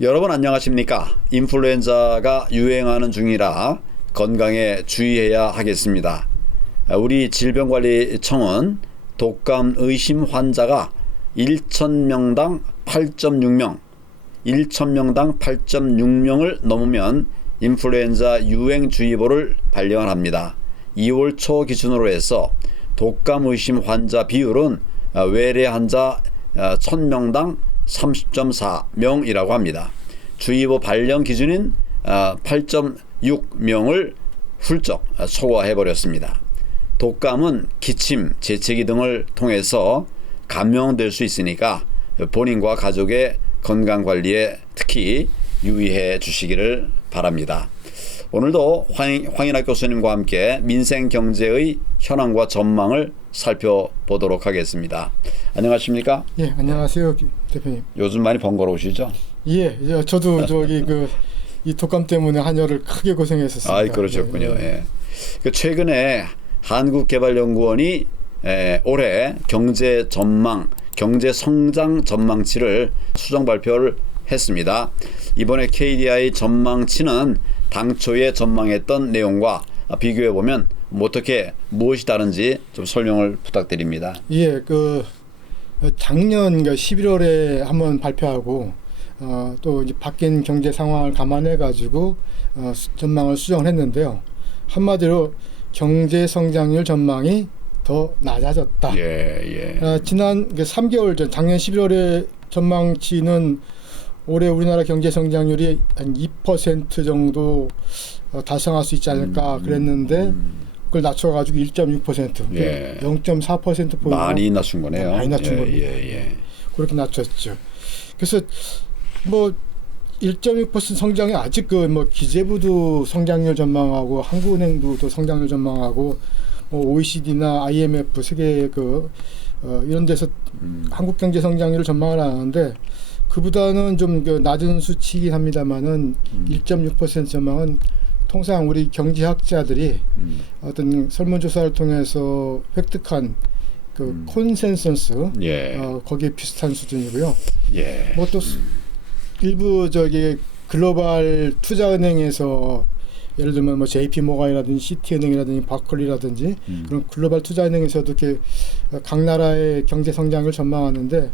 여러분 안녕하십니까? 인플루엔자가 유행하는 중이라 건강에 주의해야 하겠습니다. 우리 질병관리청은 독감 의심 환자가 1,000명당 8.6명, 1,000명당 8.6명을 넘으면 인플루엔자 유행주의보를 발령합니다. 2월 초 기준으로 해서 독감 의심 환자 비율은 외래 환자 1,000명당 30.4명이라고 합니다. 주의보 발령 기준인 8.6명을 훌쩍 초과해버렸습니다. 독감은 기침, 재채기 등을 통해서 감염될 수 있으니까 본인과 가족의 건강관리에 특히 유의해 주시기를 바랍니다. 오늘도 황인학 교수님과 함께 민생경제의 현황과 전망을 살펴보도록 하겠습니다. 안녕하십니까? 예, 안녕하세요, 대표님. 요즘 많이 번거로우시죠? 예, 저도 이 독감 때문에 한여를 크게 고생했었습니다. 아, 그러셨군요. 예. 최근에 한국개발연구원이 올해 경제 성장 전망치를 수정 발표를 했습니다. 이번에 KDI 전망치는 당초에 전망했던 내용과 비교해 보면 무엇이 다른지 좀 설명을 부탁드립니다. 예, 작년 11월에 한번 발표하고 또 이제 바뀐 경제 상황을 감안해 가지고 전망을 수정을 했는데요. 한마디로 경제 성장률 전망이 더 낮아졌다. 지난 3개월 전 작년 11월에 전망치는 올해 우리나라 경제 성장률이 한 2% 정도 달성할 수 있지 않을까 그랬는데 그걸 낮춰가지고 1.6%, 0.4% 많이 낮춘 거네요. 많이 낮춘 겁니다. 그렇게 낮췄죠. 그래서 1.6% 성장이 아직 기재부도 성장률 전망하고 한국은행도 또 성장률 전망하고 OECD나 IMF 세계 이런 데서 한국 경제 성장률을 전망을 하는데 그보다는 좀 낮은 수치이긴 합니다만은 1.6% 전망은 통상 우리 경제학자들이 어떤 설문조사를 통해서 획득한 콘센서스 거기에 비슷한 수준이고요. 또 일부 글로벌 투자은행에서 예를 들면 JP 모간이라든지 시티은행이라든지 바컬리라든지 그런 글로벌 투자은행에서도 이렇게 각 나라의 경제 성장을 전망하는데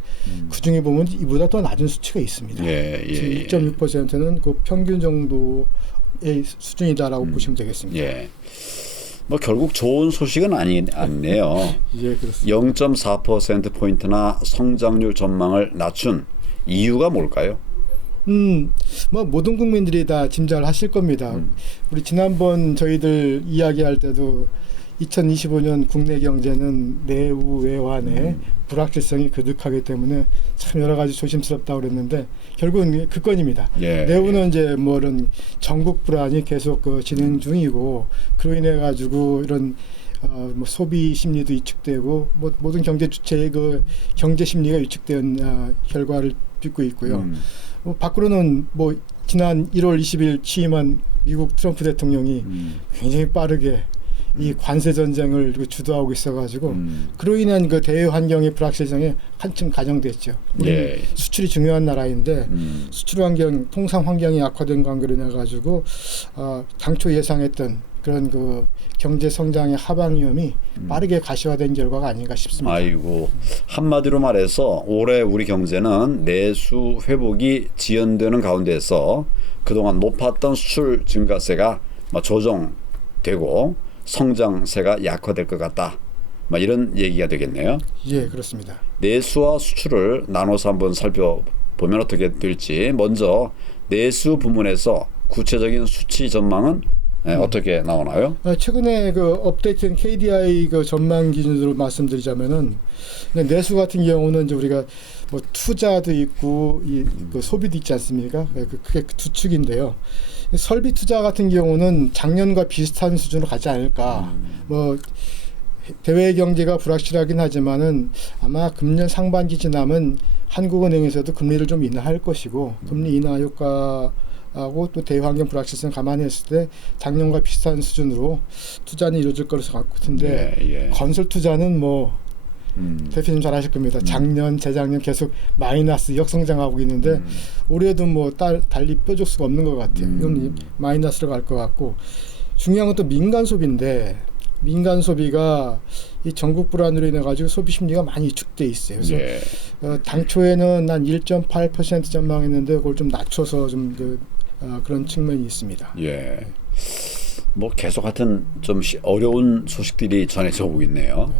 그 중에 보면 이보다 더 낮은 수치가 있습니다. 1.6%는 그 평균 정도의 수준이다라고 보시면 되겠습니다. 결국 좋은 소식은 아니네요. 그렇습니다. 0.4% 포인트나 성장률 전망을 낮춘 이유가 뭘까요? 모든 국민들이 다 짐작을 하실 겁니다. 우리 지난번 저희들 이야기할 때도 2025년 국내 경제는 내후 외환의 불확실성이 그득하기 때문에 참 여러 가지 조심스럽다고 그랬는데 결국은 그 건입니다. 내후는 이제 이런 전국 불안이 계속 진행 중이고 그로 인해 가지고 이런 소비 심리도 위축되고 모든 경제 주체의 경제 심리가 위축된 결과를 빚고 있고요. 밖으로는 지난 1월 20일 취임한 미국 트럼프 대통령이 굉장히 빠르게 이 관세 전쟁을 주도하고 있어가지고 그로 인한 대외 환경의 불확실성이 한층 가정됐죠. 우리 수출이 중요한 나라인데 수출 환경, 통상 환경이 악화된 관계로 인해 가지고 당초 예상했던 그런 경제 성장의 하방 위험이 빠르게 가시화된 결과가 아닌가 싶습니다. 아이고, 한마디로 말해서 올해 우리 경제는 내수 회복이 지연되는 가운데서 그동안 높았던 수출 증가세가 조정되고 성장세가 약화될 것 같다. 이런 얘기가 되겠네요. 예, 그렇습니다. 내수와 수출을 나눠서 한번 살펴보면 어떻게 될지. 먼저 내수 부문에서 구체적인 수치 전망은 어떻게 나오나요? 최근에 업데이트된 KDI 전망 기준으로 말씀드리자면은 내수 같은 경우는 이제 우리가 투자도 있고 소비도 있지 않습니까? 그게 두 축인데요. 설비 투자 같은 경우는 작년과 비슷한 수준으로 가지 않을까. 대외 경제가 불확실하긴 하지만은 아마 금년 상반기 지나면 한국은행에서도 금리를 좀 인하할 것이고 금리 인하 효과하고 또 대환경 불확실성 감안했을 때 작년과 비슷한 수준으로 투자는 이루어질 것으로 같은데 건설 투자는 대표님 잘 아실 겁니다. 작년, 재작년 계속 마이너스 역성장하고 있는데 올해도 뭐 달리 뾰족 수가 없는 것 같아요. 이건 마이너스로 갈 것 같고 중요한 건 또 민간 소비인데 민간 소비가 이 전국 불안으로 인해 가지고 소비 심리가 많이 위축돼 있어요. 그래서 예. 당초에는 한 1.8% 전망했는데 그걸 좀 낮춰서 좀 그런 측면이 있습니다. 예. 뭐 계속 하여튼 좀 어려운 소식들이 전해져 오고 있네요.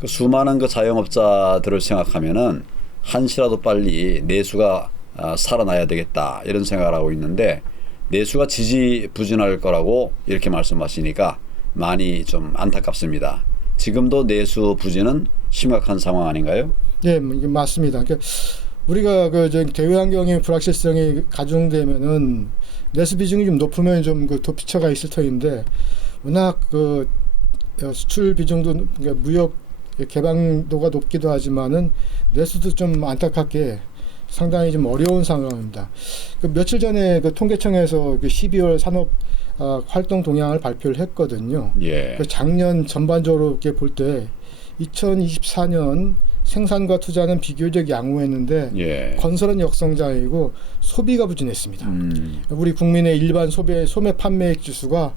그 수많은 그 자영업자들을 생각하면은 한시라도 빨리 내수가 살아나야 되겠다 이런 생각을 하고 있는데 내수가 지지부진할 거라고 이렇게 말씀하시니까 많이 좀 안타깝습니다. 지금도 내수 부진은 심각한 상황 아닌가요? 예, 이게 맞습니다. 그러니까 우리가 그 대외 환경의 불확실성이 가중되면은 내수 비중이 좀 높으면 좀 그 도피처가 있을 터인데 워낙 그 수출 비중도 그러니까 무역 개방도가 높기도 하지만은 내수도 좀 안타깝게 상당히 좀 어려운 상황입니다. 그 며칠 전에 그 통계청에서 그 12월 산업 활동 동향을 발표를 했거든요. 예. 그 작년 전반적으로 이렇게 볼 때 2024년 생산과 투자는 비교적 양호했는데 예. 건설은 역성장이고 소비가 부진했습니다. 우리 국민의 일반 소매 판매액 지수가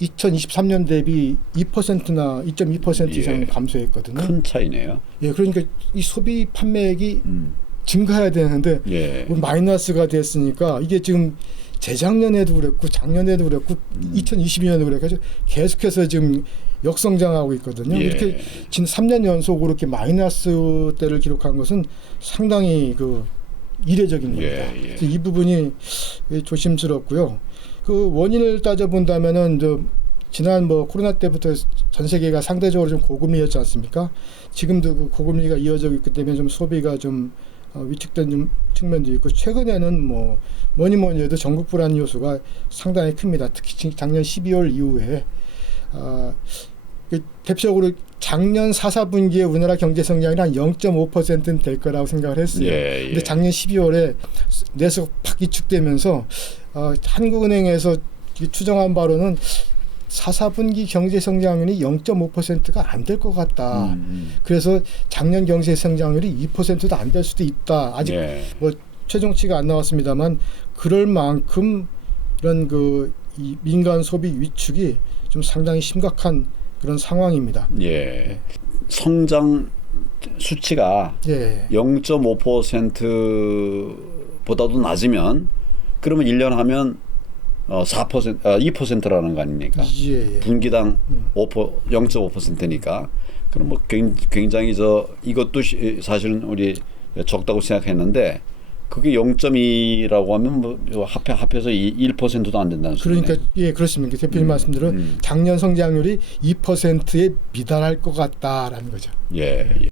2023년 대비 2%나 2.2% 이상 예. 감소했거든요. 큰 차이네요. 예, 그러니까 이 소비 판매액이 증가해야 되는데 예. 마이너스가 됐으니까 이게 지금 재작년에도 그랬고 작년에도 그랬고 2022년에도 그래가지고 계속해서 지금 역성장하고 있거든요. 예. 이렇게 지금 3년 연속으로 이렇게 마이너스 때를 기록한 것은 상당히 그 이례적인 겁니다. 예, 예. 그래서 이 부분이 조심스럽고요. 그 원인을 따져본다면은 지난 뭐 코로나 때부터 전 세계가 상대적으로 좀 고금리였지 않습니까? 지금도 그 고금리가 이어지고 있기 때문에 좀 소비가 좀 위축된 좀 측면도 있고 최근에는 뭐 뭐니 해도 전국 불안 요소가 상당히 큽니다. 특히 작년 12월 이후에 대표적으로 작년 4분기에 우리나라 경제 성장이 한 0.5%는 될 거라고 생각을 했어요. 예, 예. 근데 작년 12월에 내수가 팍 위축되면서 한국은행에서 추정한 바로는 4분기 경제 성장률이 0.5%가 안 될 것 같다. 그래서 작년 경제 성장률이 2%도 안 될 수도 있다. 아직 예. 뭐 최종치가 안 나왔습니다만 그럴 만큼 이런 이 민간 소비 위축이 좀 상당히 심각한 그런 상황입니다. 예. 성장 수치가 예. 0.5%보다도 낮으면 그러면 1년 하면 2%라는 거 아닙니까? 예. 분기당 0.5%니까 그럼 뭐 굉장히 이것도 사실은 우리 적다고 생각했는데 그게 0.2라고 하면 뭐 합해서 1%도 안 된다는 소리네. 그러니까 예 그렇습니다. 대표님 말씀대로 작년 성장률이 2%에 미달할 것 같다라는 거죠. 예, 예.